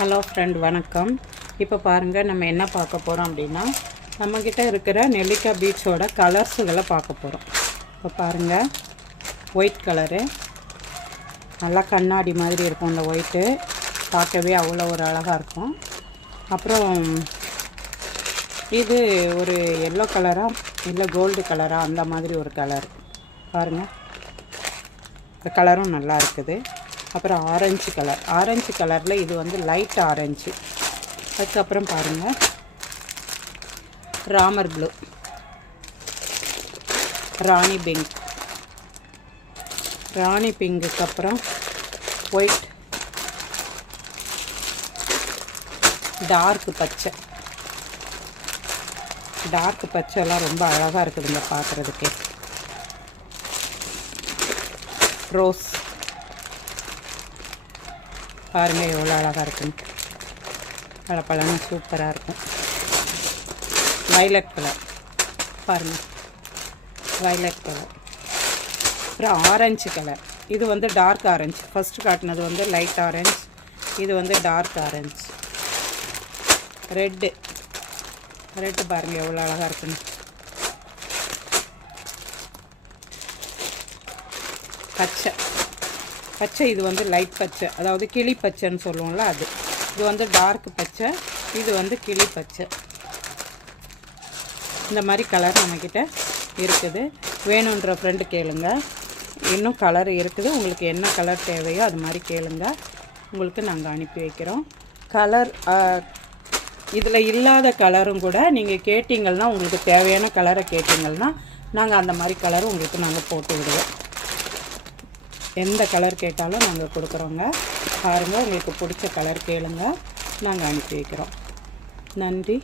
Hello friend, வணக்கம். இப்போ பாருங்கள், நம்ம என்ன பார்க்க போகிறோம் அப்படின்னா, நம்மக்கிட்ட இருக்கிற நெல்லிக்காய் பீட்ஸோட கலர்ஸுகளை பார்க்க போகிறோம். இப்போ பாருங்கள், ஒயிட் கலரு நல்லா கண்ணாடி மாதிரி இருக்கும். இந்த ஒயிட்டு பார்க்கவே அவ்வளோ ஒரு அழகாக இருக்கும். அப்புறம் இது ஒரு எல்லோ கலராக இல்லை கோல்டு கலராக அந்த மாதிரி ஒரு கலர் பாருங்கள். இந்த கலரும் நல்லா இருக்குது. அப்புறம் ஆரஞ்சு கலரில் இது வந்து லைட் ஆரஞ்சு. அதுக்கப்புறம் பாருங்கள், ராமர் ப்ளூ, ராணி பிங்குக்கு அப்புறம் ஒயிட், டார்க் பச்சைலாம் ரொம்ப அழகாக இருக்குதுங்க பார்க்குறதுக்கு. ரோஸ் பாருங்கள் எவ்வளோ அழகாக இருக்குன்னு, பழப்பழன்னு சூப்பராக இருக்கும். வைலட் கலர் பாருங்கள், அப்புறம் ஆரஞ்சு கலர். இது வந்து டார்க் ஆரஞ்சு. ஃபஸ்ட்டு காட்டினது வந்து லைட் ஆரஞ்சு, இது வந்து டார்க் ஆரஞ்சு. ரெட்டு பாருங்கள் எவ்வளோ அழகாக இருக்குன்னு. பச்சை இது வந்து லைட் பச்சை, அதாவது கிளி பச்சைன்னு சொல்லுவோம்ல அது. இது வந்து டார்க் பச்சை, இது வந்து கிளி பச்சை. இந்த மாதிரி கலர் நம்மக்கிட்ட இருக்குது. வேணுன்ற ஃப்ரெண்டு கேளுங்க. இன்னும் கலர் இருக்குது. உங்களுக்கு என்ன கலர் தேவையோ அது மாதிரி கேளுங்க, உங்களுக்கு நாங்கள் அனுப்பி வைக்கிறோம். கலர் இதில் இல்லாத கலரும் கூட நீங்கள் கேட்டிங்கன்னா, உங்களுக்கு தேவையான கலரை கேட்டிங்கன்னா நாங்கள் அந்த மாதிரி கலரும் உங்களுக்கு நாங்கள் போட்டு விடுவோம். எந்த கலர் கேட்டாலும் நாங்கள் கொடுக்குறோங்க. பாருங்கள், உங்களுக்கு பிடிச்ச கலர் கேளுங்க, நாங்கள் அனுப்பி வைக்கிறோம். நன்றி.